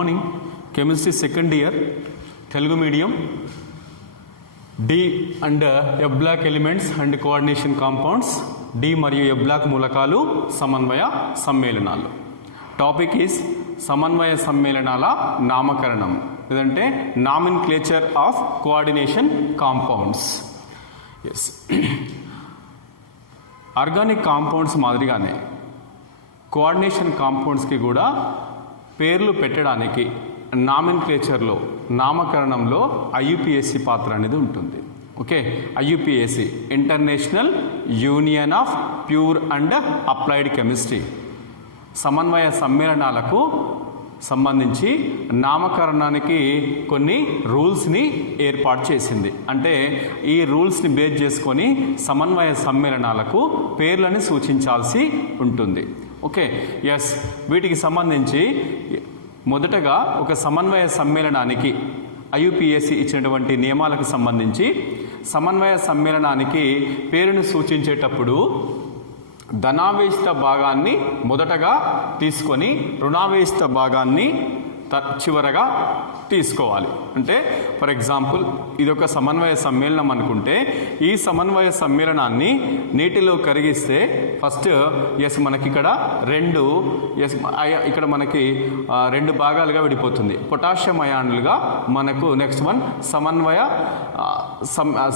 Morning chemistry second year Telugu medium D and F block elements and coordination compounds D మరియు F block మూలకాలు సమన్వయ సమ్మేళనాలు. Topic is సమన్వయ సమ్మేళనాల నామకరణం, లేదంటే nomenclature of coordination compounds. Yes, organic compounds మాదిరిగానే కోఆర్డినేషన్ కాంపౌండ్స్కి కూడా పేర్లు పెట్టడానికి నామిన్క్లేచర్లో నామకరణంలో ఐయుపిఎస్సి పాత్ర అనేది ఉంటుంది. Okay, IUPAC International Union of Pure and Applied Chemistry సమన్వయ సమ్మేళనాలకు సంబంధించి నామకరణానికి కొన్ని రూల్స్ని ఏర్పాటు చేసింది. అంటే ఈ రూల్స్ని బేస్ చేసుకొని సమన్వయ సమ్మేళనాలకు పేర్లని సూచించాల్సి ఉంటుంది. ఓకే, ఎస్, వీటికి సంబంధించి మొదటగా ఒక సమన్వయ సమ్మేళనానికి ఐయుపిఎస్సి ఇచ్చినటువంటి నియమాలకు సంబంధించి సమన్వయ సమ్మేళనానికి పేరును సూచించేటప్పుడు ధనావేశిత భాగాన్ని మొదటగా తీసుకొని రుణావేశిత భాగాన్ని చివరగా తీసుకోవాలి. అంటే ఫర్ ఎగ్జాంపుల్ ఇది ఒక సమన్వయ సమ్మేళనం అనుకుంటే ఈ సమన్వయ సమ్మేళనాన్ని నీటిలో కరిగిస్తే ఫస్ట్ ఎస్ మనకి ఇక్కడ మనకి రెండు భాగాలుగా విడిపోతుంది. పొటాషియం అయాన్లుగా మనకు నెక్స్ట్ వన్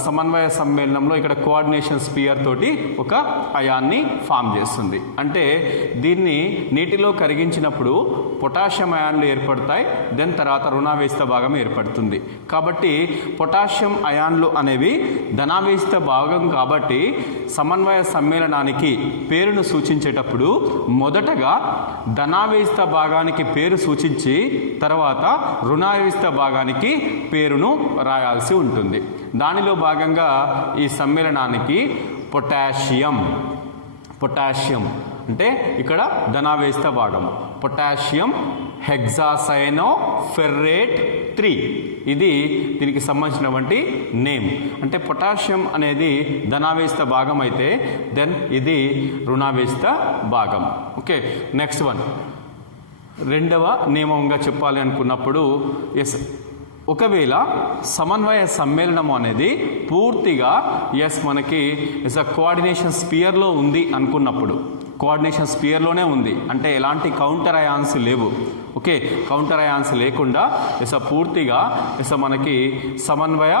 సమన్వయ సమ్మేళనంలో ఇక్కడ కోఆర్డినేషన్ స్పియర్ తోటి ఒక అయాన్ని ఫామ్ చేస్తుంది. అంటే దీన్ని నీటిలో కరిగించినప్పుడు పొటాషియం అయాన్లు ఏర్పడతాయి, దెన్ తర్వాత రుణావేశిత భాగం ఏర్పడుతుంది. కాబట్టి పొటాషియం అయాన్లు అనేవి ధనావేశిత భాగం కాబట్టి సమన్వయ సమ్మేళనానికి పేరును సూచించేటప్పుడు మొదటగా ధనావేశిత భాగానికి పేరు సూచించి తర్వాత రుణావేశిత భాగానికి పేరును రాయాల్సి ఉంటుంది. దానిలో భాగంగా ఈ సమ్మేళనానికి పొటాషియం అంటే ఇక్కడ ధనావేశిత భాగం పొటాషియం హెక్సాసైనోఫెర్రేట్ 3 ఇది దీనికి సంబంధించినటువంటి నేమ్. అంటే పొటాషియం అనేది ధనావేశిత భాగం అయితే దెన్ ఇది రుణావేశిత భాగం. ఓకే, నెక్స్ట్ వన్ రెండవ నియమంగా చెప్పాలి అనుకున్నప్పుడు ఎస్, ఒకవేళ సమన్వయ సమ్మేళనం అనేది పూర్తిగా మనకి కోఆర్డినేషన్ స్పియర్లో ఉంది అనుకున్నప్పుడు, కోఆర్డినేషన్ స్పియర్లోనే ఉంది అంటే ఎలాంటి కౌంటర్ అయాన్స్ లేవు. ఓకే, కౌంటర్ అయాన్స్ లేకుండా పూర్తిగా మనకి సమన్వయ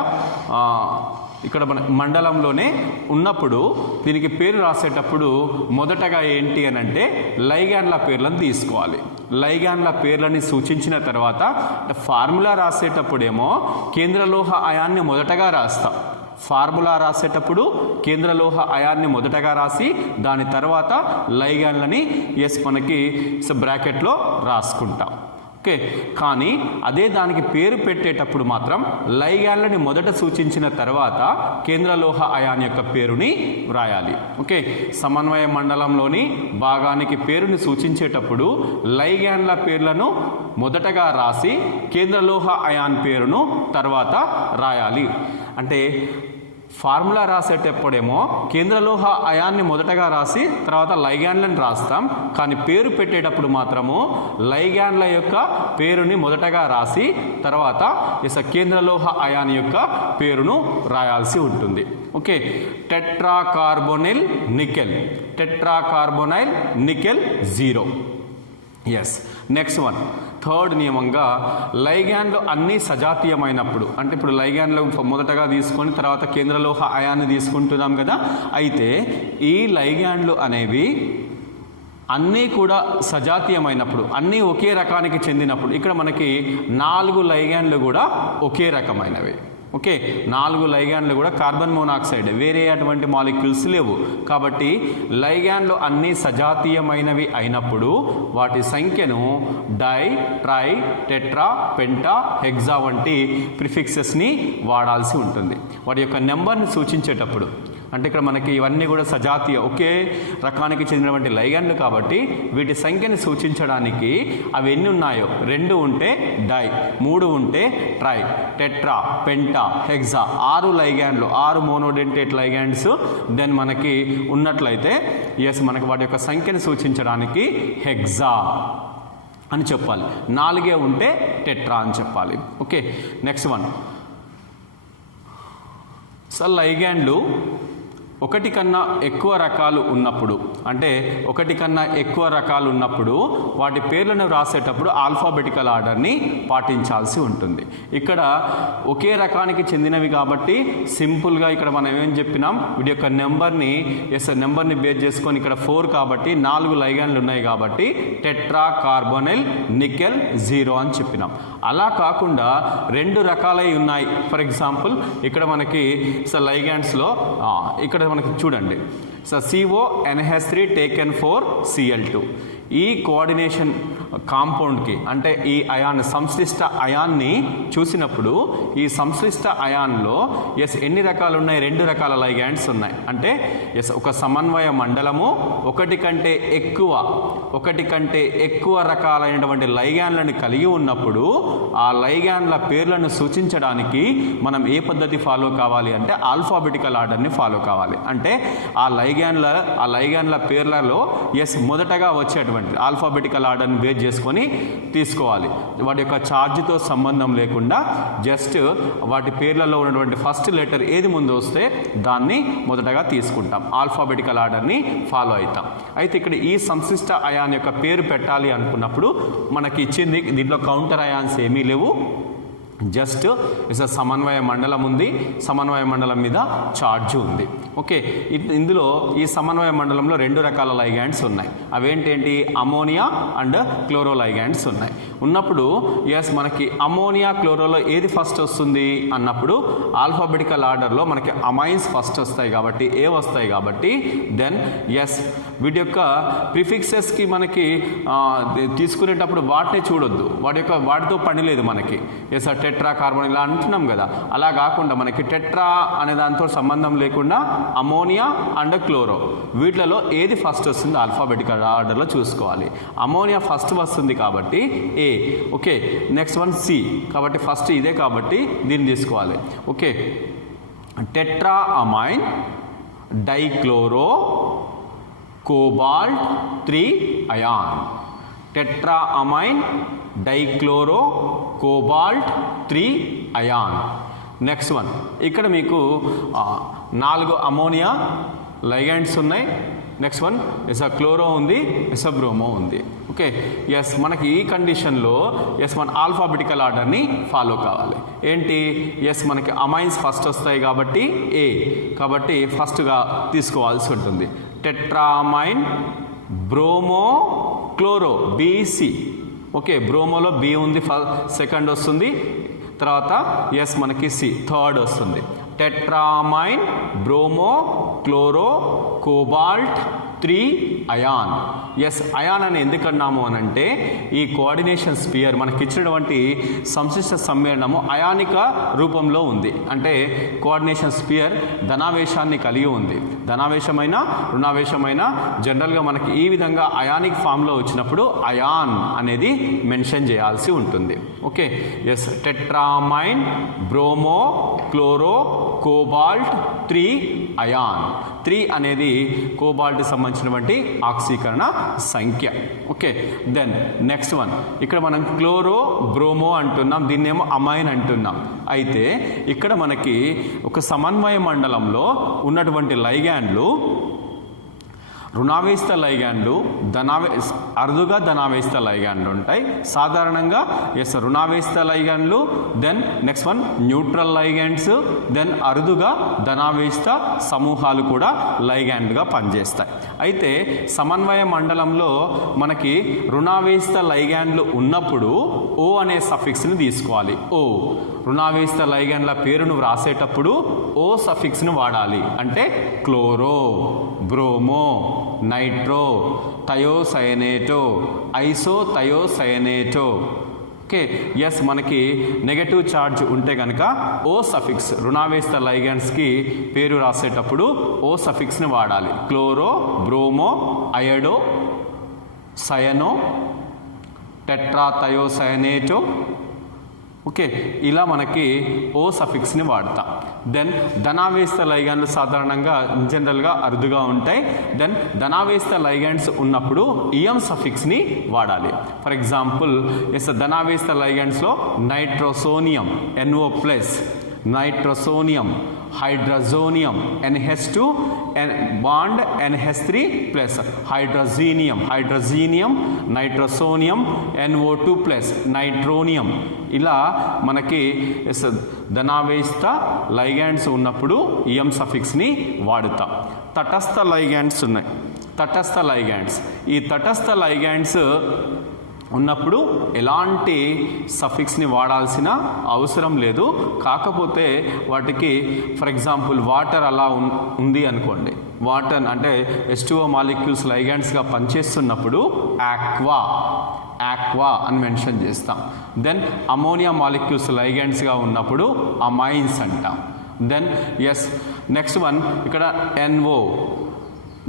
ఇక్కడ మన మండలంలోనే ఉన్నప్పుడు దీనికి పేరు రాసేటప్పుడు మొదటగా ఏంటి అని అంటే లైగాన్ల పేర్లను తీసుకోవాలి. లైగాన్ల పేర్లని సూచించిన తర్వాత ఫార్ములా రాసేటప్పుడేమో కేంద్రలోహ అయాన్ని మొదటగా రాస్తాం. ఫార్ములా రాసేటప్పుడు కేంద్రలోహ అయాన్ని మొదటగా రాసి దాని తర్వాత లైగాన్లని మనకి బ్రాకెట్లో రాసుకుంటాం. ఓకే, కానీ అదే దానికి పేరు పెట్టేటప్పుడు మాత్రం లైగాన్లని మొదట సూచించిన తర్వాత కేంద్రలోహ అయాన్ యొక్క పేరుని వ్రాయాలి. ఓకే, సమన్వయ మండలంలోని భాగానికి పేరుని సూచించేటప్పుడు లైగాన్ల పేర్లను మొదటగా రాసి కేంద్రలోహ అయాన్ పేరును తర్వాత రాయాలి. అంటే ఫార్ములా రాసేటప్పుడేమో కేంద్రలోహ అయాన్ని మొదటగా రాసి తర్వాత లైగాన్లను రాస్తాం, కానీ పేరు పెట్టేటప్పుడు మాత్రము లైగాన్ల యొక్క పేరుని మొదటగా రాసి తర్వాత కేంద్రలోహ అయాన్ యొక్క పేరును రాయాల్సి ఉంటుంది. Okay, tetracarbonyl nickel 0. Yes, next one third నియమంగా లైగాన్లు అన్నీ సజాతీయమైనప్పుడు, అంటే ఇప్పుడు లైగాన్లు మొదటగా తీసుకొని తర్వాత కేంద్రలోహ అయాన్ని తీసుకుంటున్నాం కదా, అయితే ఈ లైగాన్లు అనేవి అన్నీ కూడా సజాతీయమైనప్పుడు, అన్నీ ఒకే రకానికి చెందినప్పుడు ఇక్కడ మనకి 4 లైగాన్లు కూడా ఒకే రకమైనవి. ఓకే, 4 లైగాన్లు కూడా కార్బన్ మోనాక్సైడ్, వేరే అటువంటి మాలిక్యూల్స్ లేవు. కాబట్టి లైగాన్లు అన్నీ సజాతీయమైనవి అయినప్పుడు వాటి సంఖ్యను di, tri, tetra, penta, hexa వంటి ప్రిఫిక్సెస్ని వాడాల్సి ఉంటుంది వాటి యొక్క నెంబర్ని సూచించేటప్పుడు. అంటే ఇక్కడ మనకి ఇవన్నీ కూడా సజాతీయ ఒకే రకానికి చెందినటువంటి లైగాన్లు కాబట్టి వీటి సంఖ్యని సూచించడానికి అవి ఎన్ని ఉన్నాయో 2 ఉంటే డై, 3 ఉంటే ట్రై, టెట్రా, పెంటా, హెక్సా 6 లైగాన్లు 6 మోనోడెంటేట్ లైగాండ్స్ దెన్ మనకి ఉన్నట్లయితే మనకి వాటి యొక్క సంఖ్యని సూచించడానికి హెక్సా అని చెప్పాలి. 4 ఉంటే టెట్రా అని చెప్పాలి. Okay, next one. సో లైగ్యాండ్లు ఒకటి కన్నా ఎక్కువ రకాలు ఉన్నప్పుడు, అంటే ఒకటి కన్నా ఎక్కువ రకాలు ఉన్నప్పుడు వాటి పేర్లను రాసేటప్పుడు ఆల్ఫాబెటికల్ ఆర్డర్ని పాటించాల్సి ఉంటుంది. ఇక్కడ ఒకే రకానికి చెందినవి కాబట్టి సింపుల్గా ఇక్కడ మనం ఏం చెప్పినాం, వీటి యొక్క నెంబర్ని నెంబర్ని బేస్ చేసుకొని ఇక్కడ 4 కాబట్టి 4 లైగ్యాండ్లు ఉన్నాయి కాబట్టి టెట్రా కార్బోనిల్ నికెల్ 0 అని చెప్పినాం. అలా కాకుండా 2 రకాలై ఉన్నాయి. ఫర్ ఎగ్జాంపుల్ ఇక్కడ మనకి లైగ్యాండ్స్లో ఇక్కడ మనకి చూడండి, CONH3 టేకెన్ 4 Cl2. ఈ కోఆర్డినేషన్ కాంపౌండ్కి అంటే ఈ అయాన్ సంశ్లిష్ట అయాన్ని చూసినప్పుడు ఈ సంశ్లిష్ట అయాన్లో ఎన్ని రకాలు ఉన్నాయి, 2 రకాల లైగ్యాండ్స్ ఉన్నాయి. అంటే ఒక సమన్వయ మండలము ఒకటి కంటే ఎక్కువ రకాలైనటువంటి లైగ్యాండ్లను కలిగి ఉన్నప్పుడు ఆ లైగ్యాండ్ల పేర్లను సూచించడానికి మనం ఏ పద్ధతి ఫాలో కావాలి అంటే ఆల్ఫాబెటికల్ ఆర్డర్ని ఫాలో కావాలి. అంటే ఆ లైగ్యాండ్ల పేర్లలో మొదటగా వచ్చేటువంటి ఆల్ఫాబెటికల్ ఆర్డర్ని బేస్ చేసుకొని తీసుకోవాలి. వాటి యొక్క ఛార్జ్తో సంబంధం లేకుండా జస్ట్ వాటి పేర్లలో ఉన్నటువంటి ఫస్ట్ లెటర్ ఏది ముందు వస్తే దాన్ని మొదటగా తీసుకుంటాం, ఆల్ఫాబెటికల్ ఆర్డర్ని ఫాలో అవుతాం. అయితే ఇక్కడ ఈ సంశ్లిష్ట అయాన్ యొక్క పేరు పెట్టాలి అనుకున్నప్పుడు మనకి ఇచ్చింది దీంట్లో కౌంటర్ అయాన్స్ ఏమీ లేవు, జస్ట్ సమన్వయ మండలం ఉంది, సమన్వయ మండలం మీద ఛార్జ్ ఉంది. ఓకే, ఇందులో ఈ సమన్వయ మండలంలో 2 రకాల లైగ్యాండ్స్ ఉన్నాయి. అవేంటేంటి, అమోనియా అండ్ క్లోరో లైగ్యాండ్స్ ఉన్నాయి. ఉన్నప్పుడు మనకి అమోనియా క్లోరోలో ఏది ఫస్ట్ వస్తుంది అన్నప్పుడు ఆల్ఫాబెటికల్ ఆర్డర్లో మనకి అమైన్స్ ఫస్ట్ వస్తాయి కాబట్టి వస్తాయి కాబట్టి దెన్ వీటి యొక్క ప్రిఫిక్సెస్కి మనకి తీసుకునేటప్పుడు వాటినే చూడొద్దు, వాటితో పని లేదు మనకి. టెట్రా కార్బన్ ఇలా అంటున్నాం కదా, అలా కాకుండా మనకి టెట్రా అనే దాంతో సంబంధం లేకుండా అమోనియా అండ్ క్లోరో వీటిలలో ఏది ఫస్ట్ వస్తుంది ఆల్ఫాబెటికల్ ఆర్డర్లో చూసుకోవాలి. అమోనియా ఫస్ట్ వస్తుంది కాబట్టి A. Okay, next one C కాబట్టి ఫస్ట్ ఇదే కాబట్టి దీన్ని తీసుకోవాలి. Okay, tetra ammine dichloro cobalt 3 ion. Tetra ammine dichloro cobalt 3 ion. Next one, ఇక్కడ మీకు 4 అమోనియా లైగ్యాండ్స్ ఉన్నాయి. నెక్స్ట్ వన్ క్లోరో ఉంది, బ్రోమో ఉంది. ఓకే, మనకి ఈ కండిషన్లో మన ఆల్ఫాబెటికల్ ఆర్డర్ని ఫాలో కావాలి. ఏంటి, మనకి అమైన్స్ ఫస్ట్ వస్తాయి కాబట్టి ఏ కాబట్టి ఫస్ట్గా తీసుకోవాల్సి ఉంటుంది. Tetraammine bromo chloro BC. Okay, బ్రోమోలో B ఉంది, సెకండ్ వస్తుంది, తర్వాత మనకి C థర్డ్ వస్తుంది. Tetraammine bromo chloro cobalt 3 ion. Ion అని ఎందుకన్నాము అనంటే ఈ కోఆర్డినేషన్ స్పియర్ మనకి ఇచ్చినటువంటి సంశ్లిష్ట సమ్మేళనము అయానిక రూపంలో ఉంది. అంటే కోఆర్డినేషన్ స్పియర్ ధనావేశాన్ని కలిగి ఉంది. ధనావేశమైన రుణావేశమైన జనరల్గా మనకి ఈ విధంగా అయానిక్ ఫామ్లో వచ్చినప్పుడు అయాన్ అనేది మెన్షన్ చేయాల్సి ఉంటుంది. Okay, tetraammine bromo chloro cobalt 3 ion. 3 అనేది కోబాల్ట్ సంబంధించినటువంటి ఆక్సీకరణ సంఖ్య. ఓకే, దెన్ నెక్స్ట్ వన్, ఇక్కడ మనం క్లోరో బ్రోమో అంటున్నాం, దీన్నేమో అమైన్ అంటున్నాం. అయితే ఇక్కడ మనకి ఒక సమన్వయ మండలంలో ఉన్నటువంటి లైగ్యాండ్లు రుణావేశిత లైగ్యాండ్లు, అరుదుగా ధనావేశిత లైగ్యాండ్లు ఉంటాయి. సాధారణంగా రుణావేశిత లైగ్యాండ్లు, then next one neutral ligands, then అరుదుగా ధనావేశిత సమూహాలు కూడా లైగ్యాండ్గా పనిచేస్తాయి. అయితే సమన్వయ మండలంలో మనకి రుణావేశిత లైగ్యాండ్లు ఉన్నప్పుడు ఓ అనే సఫిక్స్ని తీసుకోవాలి. ఓ రుణావేశిత లైగ్యాండ్ల పేరును వ్రాసేటప్పుడు ఓ సఫిక్స్ను వాడాలి. అంటే క్లోరో, బ్రోమో, నైట్రో, థయోసయనేటో, ఐసోథయోసయనేటో. ఓకే, మనకి నెగటివ్ ఛార్జ్ ఉంటే కనుక ఓ సఫిక్స్ రుణావేశిత లైగ్యాండ్స్కి పేరు రాసేటప్పుడు ఓ సఫిక్స్ని వాడాలి. క్లోరో, బ్రోమో, అయడో, సయనో, టెట్రాథయోసయనేటో, ఓకే, ఇలా మనకి ఓ సఫిక్స్ని వాడతాం. దెన్ ధనావేశ లైగాండ్లు సాధారణంగా జనరల్గా అరుదుగా ఉంటాయి. దెన్ ధనావేశ లైగాండ్స్ ఉన్నప్పుడు ఇయం సఫిక్స్ని వాడాలి. ఫర్ ఎగ్జాంపుల్ ధనావేశ లైగాండ్స్లో nitrosonium NO+, nitrosonium, hydrazinium NH2 bond NH3+, hydrazinium, nitrosonium NO2+, nitronium. ఇలా మనకి ధనావేశ లైగాండ్స్ ఉన్నప్పుడు ఇయం సఫిక్స్ని వాడుతాం. తటస్థ లైగాండ్స్ ఉన్నాయి. తటస్థ లైగాండ్స్, ఈ తటస్థ లైగాండ్స్ ఉన్నప్పుడు ఎలాంటి సఫిక్స్ని వాడాల్సిన అవసరం లేదు. కాకపోతే వాటికి ఫర్ ఎగ్జాంపుల్ వాటర్ అలా ఉంది అనుకోండి, వాటర్ అంటే H2O మాలిక్యూల్స్ లైగాండ్స్గా పనిచేస్తున్నప్పుడు ఆక్వా అని మెన్షన్ చేస్తాం. దెన్ అమోనియా మాలిక్యూల్స్ లైగాండ్స్గా ఉన్నప్పుడు అమైన్స్ అంటాం. దెన్ నెక్స్ట్ వన్ ఇక్కడ NO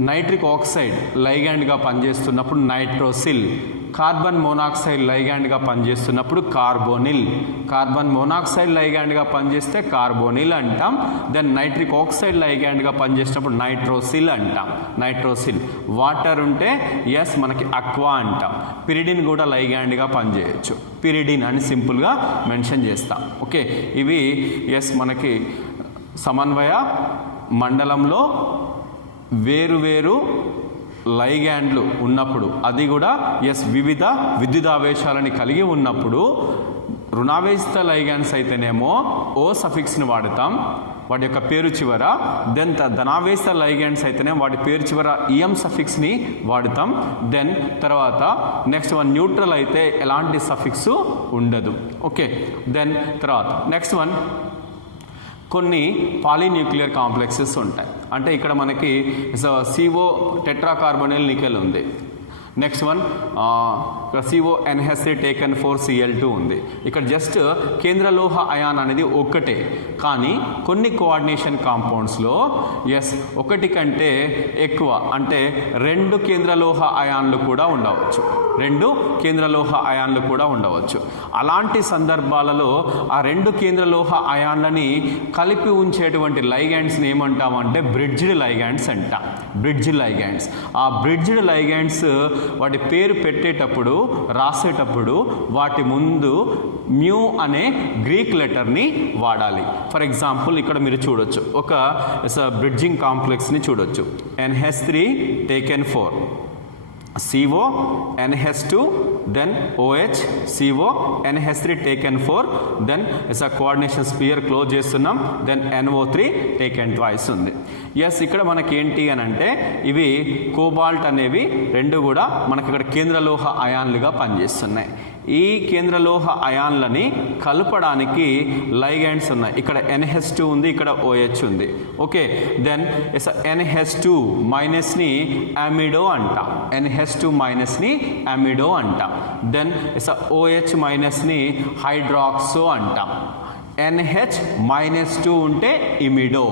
నైట్రిక్ ఆక్సైడ్ లైగాండ్గా పనిచేస్తున్నప్పుడు నైట్రోసిల్, కార్బన్ మోనాక్సైడ్ లైగాండ్గా పనిచేస్తున్నప్పుడు కార్బన్ మోనాక్సైడ్ లైగాండ్గా పనిచేస్తే కార్బోనిల్ అంటాం. దెన్ నైట్రిక్ ఆక్సైడ్ లైగాండ్గా పనిచేసినప్పుడు నైట్రోసిల్ అంటాం. వాటర్ ఉంటే మనకి అక్వా అంటాం. పిరిడిన్ కూడా లైగాండ్గా పనిచేయచ్చు, పిరిడిన్ అని సింపుల్గా మెన్షన్ చేస్తాం. ఓకే, ఇవి మనకి సమన్వయ మండలంలో వేరు లైగాండ్లు ఉన్నప్పుడు, అది కూడా వివిధ విద్యుదావేశాలని కలిగి ఉన్నప్పుడు, రుణావేశిత లైగాండ్స్ అయితేనేమో ఓ సఫిక్స్ని వాడతాం వాటి యొక్క పేరు చివర. దెన్ ధనావేశ లైగాండ్స్ అయితేనే వాటి పేరు చివర ఇయం సఫిక్స్ని వాడతాం. దెన్ తర్వాత నెక్స్ట్ వన్ న్యూట్రల్ అయితే ఎలాంటి సఫిక్స్ ఉండదు. ఓకే, దెన్ తర్వాత నెక్స్ట్ వన్ కొన్ని పాలీన్యూక్లియర్ కాంప్లెక్సెస్ ఉంటాయి. అంటే ఇక్కడ మనకి CO టెట్రాకార్బోనిల్ నికెల్ ఉంది. Next one CONH3 taken 4Cl2 ఉంది. ఇక్కడ జస్ట్ కేంద్రలోహ అయాన్ అనేది ఒక్కటే, కానీ కొన్ని కోఆర్డినేషన్ కాంపౌండ్స్లో ఒకటి కంటే ఎక్కువ అంటే 2 కేంద్రలోహ అయాన్లు కూడా ఉండవచ్చు. అలాంటి సందర్భాలలో ఆ 2 కేంద్రలోహ అయాన్లని కలిపి ఉంచేటువంటి లైగాండ్స్ని ఏమంటామంటే బ్రిడ్జ్డ్ లైగాండ్స్ అంటాం. ఆ బ్రిడ్జ్డ్ లైగాండ్స్ వాటి పేరు పెట్టేటప్పుడు రాసేటప్పుడు వాటి ముందు మ్యూ అనే గ్రీక్ లెటర్ని వాడాలి. ఫర్ ఎగ్జాంపుల్ ఇక్కడ మీరు చూడొచ్చు, ఒక బ్రిడ్జింగ్ కాంప్లెక్స్ని చూడొచ్చు. NH3 taken 4, CO NH2, then OH CO NH3 taken 4, then is a coordination sphere close చేస్తున్నాం, then NO3 taken twice ఉంది. ఇక్కడ మనకి ఏంటి అని అంటే ఇవి కోబాల్ట్ అనేవి రెండు కూడా మనకి ఇక్కడ కేంద్రలోహ అయాన్లుగా పనిచేస్తున్నాయి. ఈ కేంద్రలోహ అయాన్లని కలపడానికి లైగాండ్స్ ఉన్నాయి. ఇక్కడ NH2 ఉంది, ఇక్కడ OH ఉంది. ఓకే, దెన్ NH2 మైనస్ని అమిడో అంటాం. NH2 మైనస్ని అమిడో అంటాం. దెన్ OH మైనస్ని హైడ్రాక్సో అంటాం. NH-2 ఉంటే imido,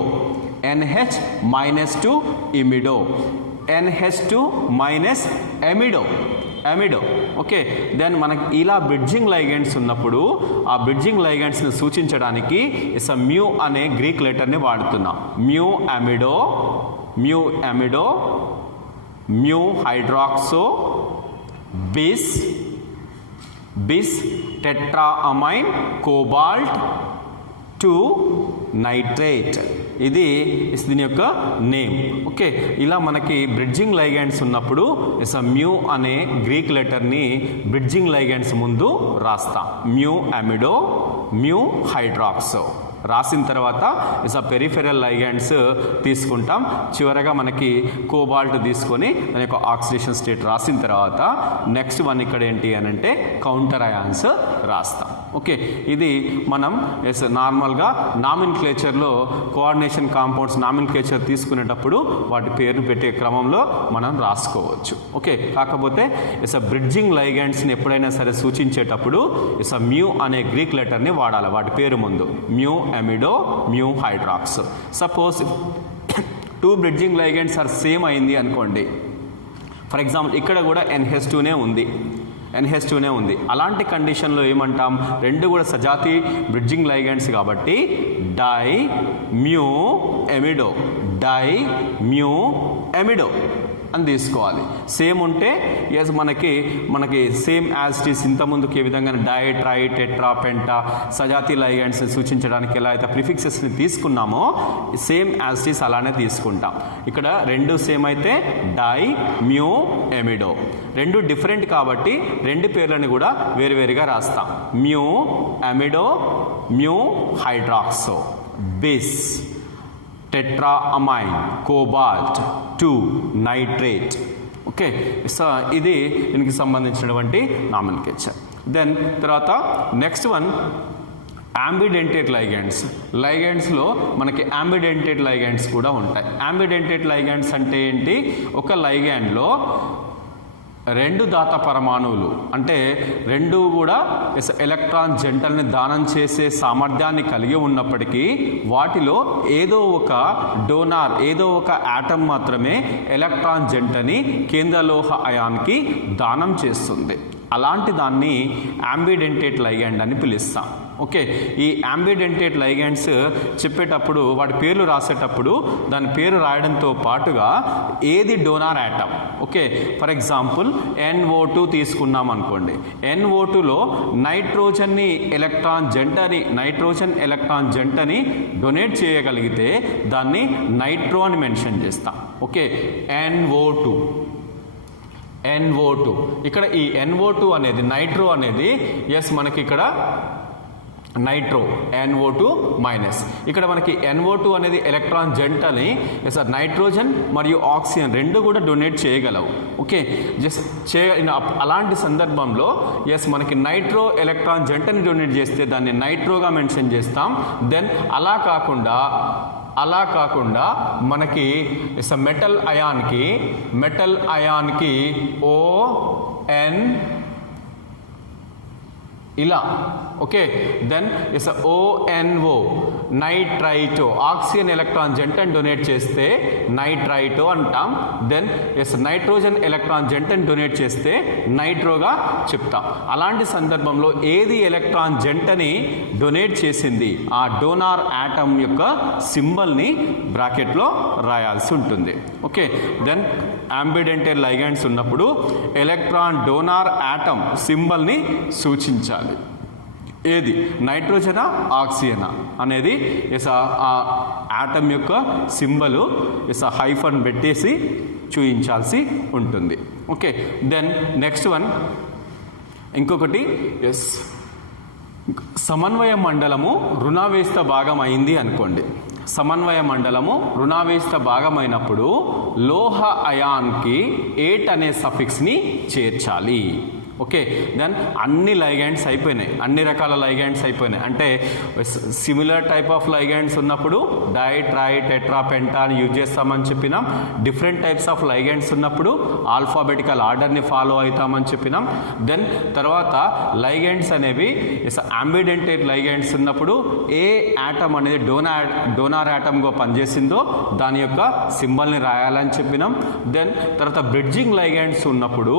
NH-2 imido, NH2 minus amido. Okay, then మనకి ఇలా బ్రిడ్జింగ్ లైగెండ్స్ ఉన్నప్పుడు ఆ బ్రిడ్జింగ్ లైగెండ్స్ని సూచించడానికి మ్యూ అనే గ్రీక్ లెటర్ని వాడుతున్నాం. Mu amido, mu hydroxo, bis tetraammine cobalt 2 nitrate. ఇది దీని యొక్క నేమ్. ఓకే, ఇలా మనకి బ్రిడ్జింగ్ లైగాండ్స్ ఉన్నప్పుడు మ్యూ అనే గ్రీక్ లెటర్ని బ్రిడ్జింగ్ లైగాండ్స్ ముందు రాస్తాం. మ్యూ అమిడో, మ్యూ హైడ్రాక్సో రాసిన తర్వాత పెరిఫెరల్ లైగాండ్స్ తీసుకుంటాం. చివరగా మనకి కోబాల్ట్ తీసుకొని దాని యొక్క ఆక్సిడేషన్ స్టేట్ రాసిన తర్వాత నెక్స్ట్ వన్ ఇక్కడ ఏంటి అని అంటే కౌంటర్ అయాన్స్ రాస్తాం. ఓకే, ఇది మనం నార్మల్గా నామిన్క్లేచర్లో కోఆర్డినేషన్ కాంపౌండ్స్ నామిన్క్లేచర్ తీసుకునేటప్పుడు వాటి పేరు పెట్టే క్రమంలో మనం రాసుకోవచ్చు. ఓకే, కాకపోతే బ్రిడ్జింగ్ లైగాండ్స్ని ఎప్పుడైనా సరే సూచించేటప్పుడు మ్యూ అనే గ్రీక్ లెటర్ని వాడాలి వాటి పేరు ముందు. Mu amido, mu hydroxo. Suppose 2 bridging ligands are same అయింది అనుకోండి. ఫర్ ఎగ్జాంపుల్ ఇక్కడ కూడా NH2నే ఉంది, NH2నే ఉంది. అలాంటి కండిషన్లో ఏమంటాం, రెండు కూడా సజాతి బ్రిడ్జింగ్ లైగండ్స్ కాబట్టి డై మ్యూ ఎమిడో, డై మ్యూ ఎమిడో అని తీసుకోవాలి. సేమ్ ఉంటే ఎస్ మనకి సేమ్ యాజ్ ఇట్ ఈస్ ఇంతకుముందుకు ఏ విధంగా డై, ట్రై, టెట్రా, పెంటా సజాతి లైగండ్స్ని సూచించడానికి ఎలా అయితే ప్రిఫిక్సెస్ని తీసుకున్నామో సేమ్ యాజ్ ఇట్ ఈస్ అలానే తీసుకుంటాం. ఇక్కడ రెండు సేమ్ అయితే డై మ్యూ ఎమిడో. రెండు డిఫరెంట్ కాబట్టి రెండు పేర్లను కూడా వేరువేరుగా రాస్తాం. Mu amido, mu hydroxo, bis, tetraammine, cobalt, 2 nitrate. Okay, so ఇది దీనికి సంబంధించినటువంటి నామినికేచర్. దెన్ తర్వాత నెక్స్ట్ వన్ యాంబిడెంటేట్ లైగండ్స్లో మనకి యాంబిడెంటేట్ లైగండ్స్ కూడా ఉంటాయి. యాంబిడెంటేట్ లైగండ్స్ అంటే ఏంటి, ఒక లైగండ్లో రెండు దాత పరమాణువులు అంటే రెండు కూడా ఎలక్ట్రాన్ జంటల్ని దానం చేసే సామర్థ్యాన్ని కలిగి ఉన్నప్పటికీ వాటిలో ఏదో ఒక డోనార్, ఏదో ఒక యాటమ్ మాత్రమే ఎలక్ట్రాన్ జంటని కేంద్రలోహ అయాన్కి దానం చేస్తుంది. అలాంటి దాన్ని యాంబిడెంటేట్ లైగండ్ అని పిలుస్తాం. ఓకే, ఈ యాంబిడెంటేట్ లైగండ్స్ చెప్పేటప్పుడు వాటి పేర్లు రాసేటప్పుడు దాని పేరు రాయడంతో పాటుగా ఏది donor atom. Okay, for example NO2 తీసుకున్నాం అనుకోండి. NO2లో నైట్రోజన్ ఎలక్ట్రాన్ జంటని డొనేట్ చేయగలిగితే దాన్ని నైట్రో అని మెన్షన్ చేస్తాం. ఓకే, NO2 ఇక్కడ ఈ NO2 అనేది నైట్రో అనేది ఎస్ మనకి ఇక్కడ నైట్రో NO2 మైనస్. ఇక్కడ మనకి NO2 అనేది ఎలక్ట్రాన్ జంటని నైట్రోజన్ మరియు ఆక్సిజన్ రెండు కూడా డొనేట్ చేయగలవు. ఓకే, అలాంటి సందర్భంలో ఎస్ మనకి నైట్రో ఎలక్ట్రాన్ జంటని డొనేట్ చేస్తే దాన్ని నైట్రోగా మెన్షన్ చేస్తాం. దెన్ అలా కాకుండా మనకి మెటల్ అయాన్కి ON ఇలా. Okay, then ONO nitrito, oxygen electron జంటను డొనేట్ చేస్తే నైట్రైటో అంటాం. దెన్ నైట్రోజన్ ఎలక్ట్రాన్ జంటను డొనేట్ చేస్తే నైట్రోగా చెప్తాం. అలాంటి సందర్భంలో ఏది ఎలక్ట్రాన్ జంటని డొనేట్ చేసింది ఆ డోనార్ యాటమ్ యొక్క సింబల్ని బ్రాకెట్లో రాయాల్సి ఉంటుంది. ఓకే, దెన్ యాంబిడెంటేట్ లైగండ్స్ ఉన్నప్పుడు ఎలక్ట్రాన్ డోనార్ యాటమ్ సింబల్ని సూచించాలి. ఏది నైట్రోజనా ఆక్సిజనా అనేది ఆ యాటమ్ యొక్క సింబలు హైఫన్ పెట్టేసి చూపించాల్సి ఉంటుంది. ఓకే, దెన్ నెక్స్ట్ వన్ ఇంకొకటి సమన్వయ మండలము రుణావేస్త భాగం అయింది అనుకోండి. సమన్వయ మండలము రుణావేస్త భాగమైనప్పుడు లోహ అయాన్కి 8 అనే సఫిక్స్ని చేర్చాలి. ఓకే, దెన్ అన్ని లైగండ్స్ అయిపోయినాయి, అన్ని రకాల లైగండ్స్ అయిపోయినాయి. అంటే సిమిలర్ టైప్ ఆఫ్ లైగండ్స్ ఉన్నప్పుడు డై, ట్రై, టెట్రా, పెంటా అని యూజ్ చేస్తామని చెప్పినాం. డిఫరెంట్ టైప్స్ ఆఫ్ లైగండ్స్ ఉన్నప్పుడు ఆల్ఫాబెటికల్ ఆర్డర్ని ఫాలో అవుతామని చెప్పినాం. దెన్ తర్వాత లైగండ్స్ అనేవి యాంబిడెంటేట్ లైగండ్స్ ఉన్నప్పుడు ఏ యాటమ్ అనేది డోనార్ యాటమ్గా పనిచేసిందో దాని యొక్క సింబల్ని రాయాలని చెప్పినాం. దెన్ తర్వాత బ్రిడ్జింగ్ లైగండ్స్ ఉన్నప్పుడు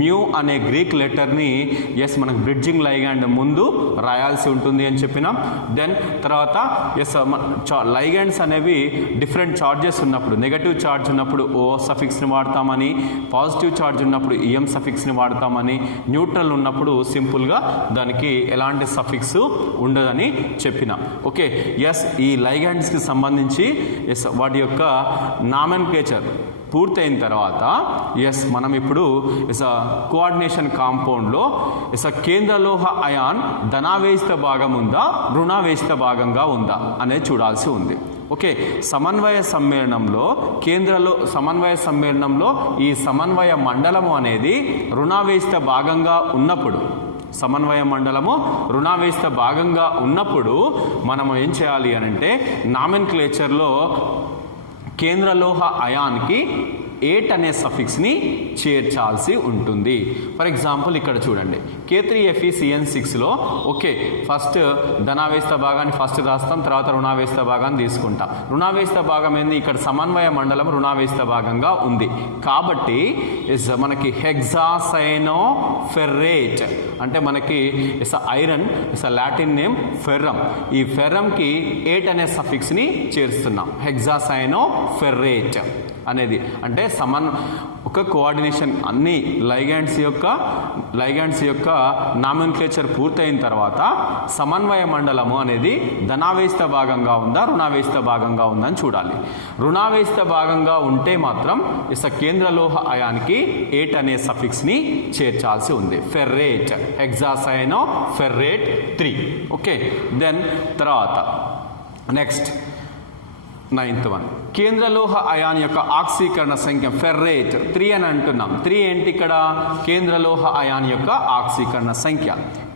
మ్యూ అనే గ్రీక్ లెటర్ని మనకు బ్రిడ్జింగ్ లైగండ్ ముందు రాయాల్సి ఉంటుంది అని చెప్పినాం. దెన్ తర్వాత లైగండ్స్ అనేవి డిఫరెంట్ చార్జెస్ ఉన్నప్పుడు, నెగటివ్ చార్జ్ ఉన్నప్పుడు O సఫిక్స్ని వాడతామని, పాజిటివ్ చార్జ్ ఉన్నప్పుడు EM సఫిక్స్ని వాడతామని, న్యూట్రల్ ఉన్నప్పుడు సింపుల్గా దానికి ఎలాంటి సఫిక్స్ ఉండదని చెప్పినాం. ఓకే, ఈ లైగండ్స్కి సంబంధించి వాటి యొక్క నామెన్క్లేచర్ పూర్తయిన తర్వాత మనం ఇప్పుడు కోఆర్డినేషన్ కాంపౌండ్లో కేంద్రలోహ అయాన్ ధనావేశిత భాగం ఉందా రుణావేశిత భాగంగా ఉందా అనేది చూడాల్సి ఉంది. ఓకే, సమన్వయ సమ్మేళనంలో ఈ సమన్వయ మండలము అనేది రుణావేశిత భాగంగా ఉన్నప్పుడు మనం ఏం చేయాలి అని అంటే నామెన్క్లేచర్లో కేంద్రలోహ అయాన్కి ఏట్ అనే సఫిక్స్ని చేర్చాల్సి ఉంటుంది. ఫర్ ఎగ్జాంపుల్ ఇక్కడ చూడండి K3FeCN6లో ఓకే ఫస్ట్ ధనావేస్త భాగాన్ని ఫస్ట్ రాస్తాం, తర్వాత రుణావేస్త భాగాన్ని తీసుకుంటాం. రుణావేస్త భాగం ఏంది, ఇక్కడ సమన్వయ మండలం రుణావేస్త భాగంగా ఉంది కాబట్టి మనకి హెగ్జాసైనోఫెర్రేట్ అంటే మనకి ఐరన్ లాటిన్ నేమ్ ఫెర్రమ్. ఈ ఫెర్రమ్కి ఏట్ అనే సఫిక్స్ని చేరుస్తున్నాం. హెగ్జాసైనోఫెర్రేట్ అనేది అంటే ఒక కోఆర్డినేషన్ అన్ని లైగాండ్స్ యొక్క నామెన్క్లేచర్ పూర్తయిన తర్వాత సమన్వయ మండలము అనేది ధనావేస్త భాగంగా ఉందా రుణావేస్త భాగంగా ఉందా అని చూడాలి. రుణావేస్త భాగంగా ఉంటే మాత్రం కేంద్ర లోహ అయానికి ఏట్ అనే సఫిక్స్ని చేర్చాల్సి ఉంది. ఫెర్రేట్ హెగ్జాసైనోఫెర్రేట్ 3. ఓకే దెన్ తర్వాత నెక్స్ట్ 9th వన్ కేంద్రలోహ అయాన్ యొక్క ఆక్సీకరణ సంఖ్య ఫెర్రేట్ 3 అని అంటున్నాం. 3 ఏంటి ఇక్కడ కేంద్రలోహ అయాన్ యొక్క ఆక్సీకరణ సంఖ్య.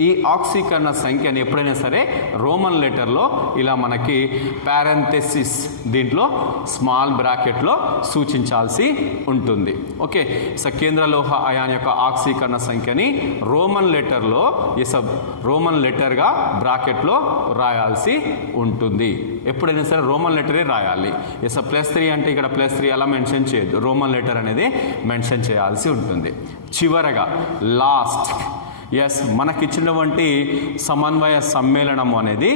ఈ ఆక్సీకరణ సంఖ్యని ఎప్పుడైనా సరే రోమన్ లెటర్లో ఇలా మనకి పారెంథెసిస్ దీంట్లో స్మాల్ బ్రాకెట్లో సూచించాల్సి ఉంటుంది. ఓకే కేంద్రలోహ అయాన్ యొక్క ఆక్సీకరణ సంఖ్యని రోమన్ లెటర్గా బ్రాకెట్లో రాయాల్సి ఉంటుంది. ఎప్పుడైనా సరే రోమన్ లెటరే రాయాలి. +3 అంటే ఇక్కడ +3 అలా మెన్షన్ చేయొద్దు, రోమన్ లెటర్ అనేది మెన్షన్ చేయాల్సి ఉంటుంది. చివరగా లాస్ట్ మనకిచ్చినటువంటి సమన్వయ సమ్మేళనము అనేది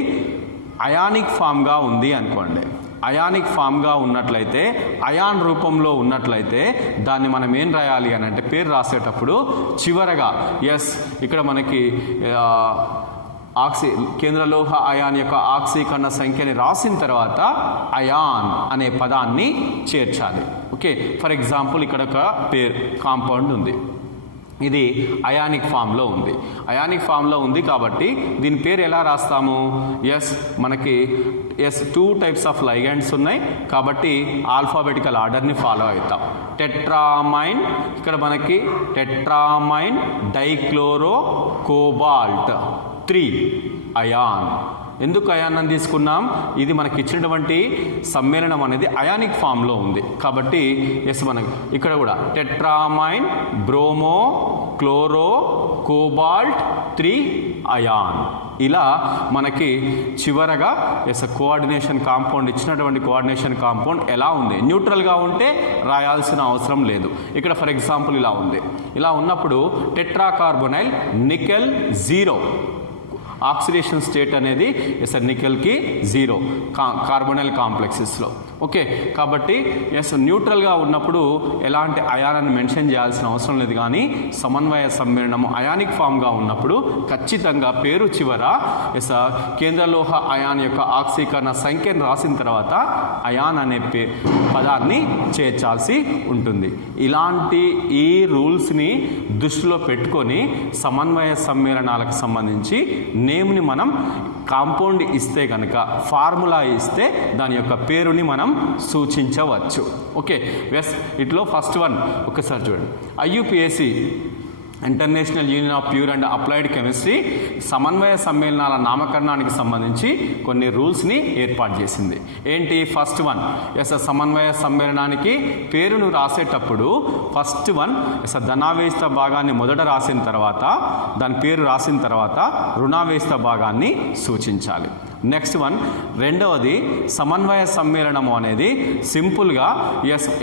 అయానిక్ ఫామ్గా ఉంది అనుకోండి. అయానిక్ ఫామ్గా ఉన్నట్లయితే అయాన్ రూపంలో ఉన్నట్లయితే దాన్ని మనం ఏం రాయాలి అని అంటే పేరు రాసేటప్పుడు చివరగా ఇక్కడ మనకి కేంద్రలోహ అయాన్ యొక్క ఆక్సీకరణ సంఖ్యని రాసిన తర్వాత అయాన్ అనే పదాన్ని చేర్చాలి. ఓకే ఫర్ ఎగ్జాంపుల్ ఇక్కడ ఒక పేరు కాంపౌండ్ ఉంది, ఇది అయానిక్ ఫామ్లో ఉంది. అయానిక్ ఫామ్లో ఉంది కాబట్టి దీని పేరు ఎలా రాస్తాము? మనకి 2 టైప్స్ ఆఫ్ లైగాండ్స్ ఉన్నాయి కాబట్టి ఆల్ఫాబెటికల్ ఆర్డర్ని ఫాలో అవుతాం. టెట్రామైన్ ఇక్కడ మనకి టెట్రామైన్ డైక్లోరో కోబాల్ట్ 3 అయాన్. ఎందుకు అయాన్ అని తీసుకున్నాం? ఇది మనకి ఇచ్చినటువంటి సమ్మేళనం అనేది అయానిక్ ఫామ్లో ఉంది కాబట్టి మనకి ఇక్కడ కూడా టెట్రామైన్ బ్రోమో క్లోరో కోబాల్ట్ 3 అయాన్. ఇలా మనకి చివరగా కోఆర్డినేషన్ కాంపౌండ్ ఇచ్చినటువంటి కోఆర్డినేషన్ కాంపౌండ్ ఎలా ఉంది, న్యూట్రల్గా ఉంటే రాయాల్సిన అవసరం లేదు. ఇక్కడ ఫర్ ఎగ్జాంపుల్ ఇలా ఉంది. ఇలా ఉన్నప్పుడు టెట్రాకార్బొనైల్ నికెల్ 0 ఆక్సిడేషన్ స్టేట్ అనేది నికెల్కి 0 కార్బొనైల్ కాంప్లెక్సెస్లో. ఓకే కాబట్టి న్యూట్రల్గా ఉన్నప్పుడు ఎలాంటి అయాన్ని మెన్షన్ చేయాల్సిన అవసరం లేదు. కానీ సమన్వయ సమ్మేళనము అయానిక్ ఫామ్గా ఉన్నప్పుడు ఖచ్చితంగా పేరు చివర కేంద్రలోహ అయాన్ యొక్క ఆక్సీకరణ సంఖ్యను రాసిన తర్వాత అయాన్ అనే పదాన్ని చేర్చాల్సి ఉంటుంది. ఇలాంటి ఈ రూల్స్ని దృష్టిలో పెట్టుకొని సమన్వయ సమ్మేళనాలకు సంబంధించి నేమ్ని మనం కాంపౌండ్ ఇస్తే కనుక ఫార్ములా ఇస్తే దాని యొక్క పేరుని మనం సూచించవచ్చు. ఓకే ఇట్లో ఫస్ట్ వన్ ఒకసారి చూడండి. IUPAC international Union of Pure and Applied Chemistry సమన్వయ సమ్మేళనాల నామకరణానికి సంబంధించి కొన్ని రూల్స్ని ఏర్పాటు చేసింది. ఏంటి? ఫస్ట్ వన్ సమన్వయ సమ్మేళనానికి పేరును రాసేటప్పుడు ఫస్ట్ వన్ ధనావేస్త భాగాన్ని మొదట రాసిన తర్వాత దాని పేరు రాసిన తర్వాత రుణావేస్త భాగాన్ని సూచించాలి. నెక్స్ట్ వన్ రెండవది సమన్వయ సమ్మేళనము అనేది సింపుల్గా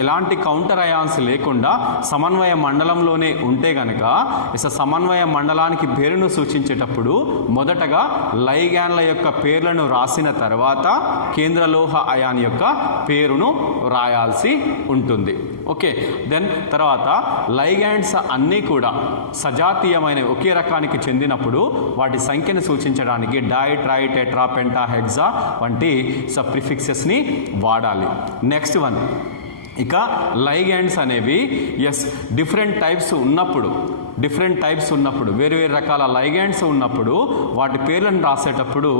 ఎలాంటి కౌంటర్ అయాన్స్ లేకుండా సమన్వయ మండలంలోనే ఉంటే కనుక సమన్వయ మండలానికి పేరును సూచించేటప్పుడు మొదటగా లైగాన్ల యొక్క పేర్లను రాసిన తర్వాత కేంద్రలోహ అయాన్ యొక్క పేరును రాయాల్సి ఉంటుంది. ఓకే దెన్ తర్వాత లైగాండ్స్ అన్నీ కూడా సజాతీయమైన ఒకే రకానికి చెందినప్పుడు వాటి సంఖ్యను సూచించడానికి di tri tetra penta hexa వంటి ప్రిఫిక్సెస్ని వాడాలి. నెక్స్ట్ వన్ ఇక లైగాండ్స్ అనేవి డిఫరెంట్ టైప్స్ ఉన్నప్పుడు డిఫరెంట్ టైప్స్ ఉన్నప్పుడు, వేరు వేరు రకాల లైగాండ్స్ ఉన్నప్పుడు వాటి పేర్లను రాసేటప్పుడు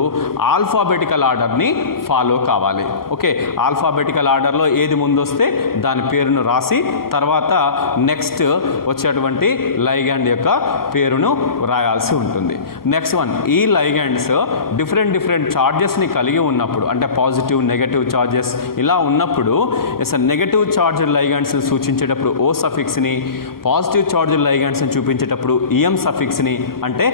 ఆల్ఫాబెటికల్ ఆర్డర్ని ఫాలో కావాలి. ఓకే, ఆల్ఫాబెటికల్ ఆర్డర్లో ఏది ముందొస్తే దాని పేరును రాసి తర్వాత నెక్స్ట్ వచ్చేటువంటి లైగాండ్ యొక్క పేరును రాయాల్సి ఉంటుంది. నెక్స్ట్ వన్, ఈ లైగాండ్స్ డిఫరెంట్ చార్జెస్ని కలిగి ఉన్నప్పుడు, అంటే పాజిటివ్ నెగటివ్ చార్జెస్ ఇలా ఉన్నప్పుడు నెగటివ్ చార్జ్ లైగాండ్స్ సూచించేటప్పుడు ఓ సఫిక్స్ని, పాజిటివ్ చార్జ్ లైగాండ్స్ని చూపించేటప్పుడు ఈఎం సఫిక్స్ని, అంటే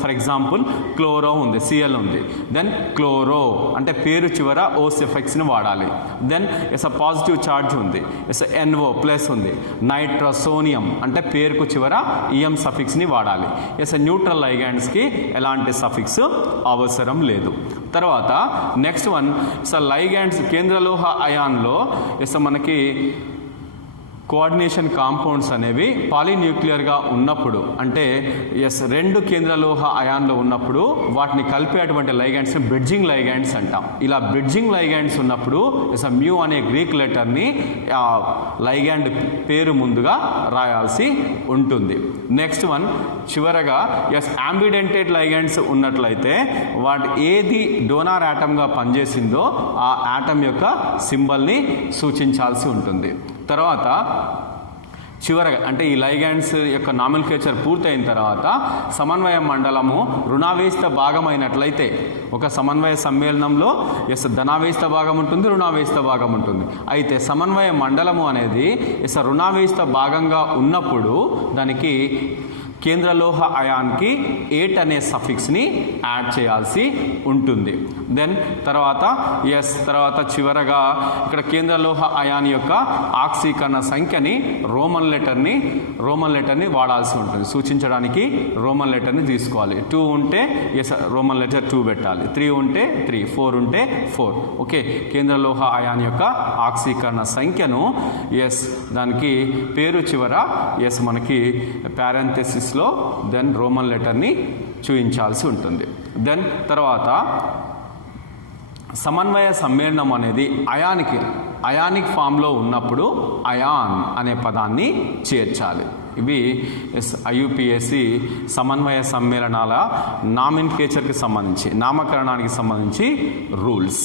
ఫర్ ఎగ్జాంపుల్ క్లోరో ఉంది, సిఎల్ ఉంది, దెన్ క్లోరో అంటే పేరు చివర ఓ సఫిక్స్ని వాడాలి. దెన్ పాజిటివ్ చార్జ్ ఉంది, ఎన్ఓ ప్లస్ ఉంది, నైట్రోసోనియం అంటే పేరుకు చివర ఈఎం సఫిక్స్ని వాడాలి. న్యూట్రల్ లైగాండ్స్కి ఎలాంటి సఫిక్స్ అవసరం లేదు. తర్వాత నెక్స్ట్ వన్, లైగాండ్స్ కేంద్రలోహ అయాన్లో మనకి కోఆర్డినేషన్ కాంపౌండ్స్ అనేవి పాలీన్యూక్లియర్గా ఉన్నప్పుడు, అంటే రెండు కేంద్రలోహ అయాన్లో ఉన్నప్పుడు వాటిని కలిపేటువంటి లైగాండ్స్ని బ్రిడ్జింగ్ లైగాండ్స్ అంటాం. ఇలా బ్రిడ్జింగ్ లైగాండ్స్ ఉన్నప్పుడు మ్యూ అనే గ్రీక్ లెటర్ని లైగాండ్ పేరు ముందుగా రాయాల్సి ఉంటుంది. నెక్స్ట్ వన్, చివరగా యాంబిడెంటెడ్ లైగాండ్స్ ఉన్నట్లయితే వాటి ఏది డోనార్ యాటమ్గా పనిచేసిందో ఆ యాటమ్ యొక్క సింబల్ని సూచించాల్సి ఉంటుంది. తర్వాత చివరగా అంటే ఈ లైగాండ్స్ యొక్క నామినిక్లేచర్ పూర్తయిన తర్వాత సమన్వయ మండలము రుణావేశిత భాగమైనట్లయితే, ఒక సమన్వయ సమ్మేళనంలో ధనావేశిత భాగం ఉంటుంది, రుణావేశిత భాగం ఉంటుంది. అయితే సమన్వయ మండలము అనేది రుణావేశిత భాగంగా ఉన్నప్పుడు దానికి కేంద్రలోహ అయాన్కి 8 అనే సఫిక్స్ని యాడ్ చేయాల్సి ఉంటుంది. దెన్ తర్వాత చివరగా ఇక్కడ కేంద్రలోహ అయాన్ యొక్క ఆక్సీకరణ సంఖ్యని రోమన్ లెటర్ని వాడాల్సి ఉంటుంది. సూచించడానికి రోమన్ లెటర్ని తీసుకోవాలి. 2 ఉంటే రోమన్ లెటర్ 2 పెట్టాలి, 3 ఉంటే 3, 4 ఉంటే 4. ఓకే, కేంద్రలోహ అయాన్ యొక్క ఆక్సీకరణ సంఖ్యను దానికి పేరు చివర మనకి పారెంథసిస్ లో దెన్ రోమన్ లెటర్ని చూపించాల్సి ఉంటుంది. దెన్ తర్వాత సమన్వయ సమ్మేళనం అనేది అయానిక్ ఫామ్లో ఉన్నప్పుడు అయాన్ అనే పదాన్ని చేర్చాలి. ఇవి IUPAC సమన్వయ సమ్మేళనాల నామినిక్లేచర్కి సంబంధించి, నామకరణానికి సంబంధించి రూల్స్.